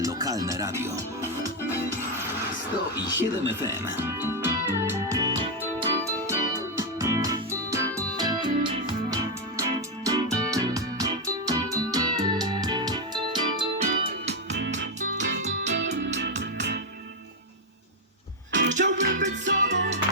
Lokalne radio. 107 FM. Chciałbym być sobą.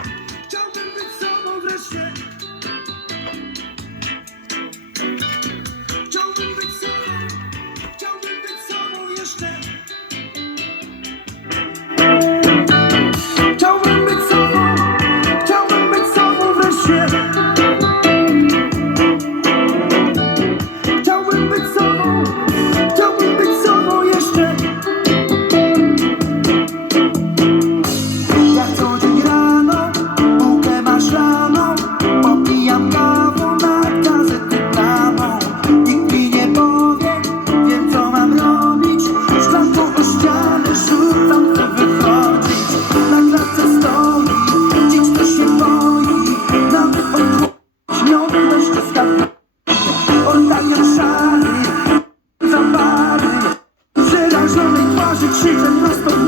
Ostatnio szali. Zabawny Przerażonej twarzy krzyczę prosto w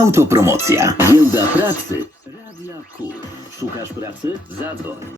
Autopromocja. Giełda pracy. Radia Q. Szukasz pracy? Zadzwoń.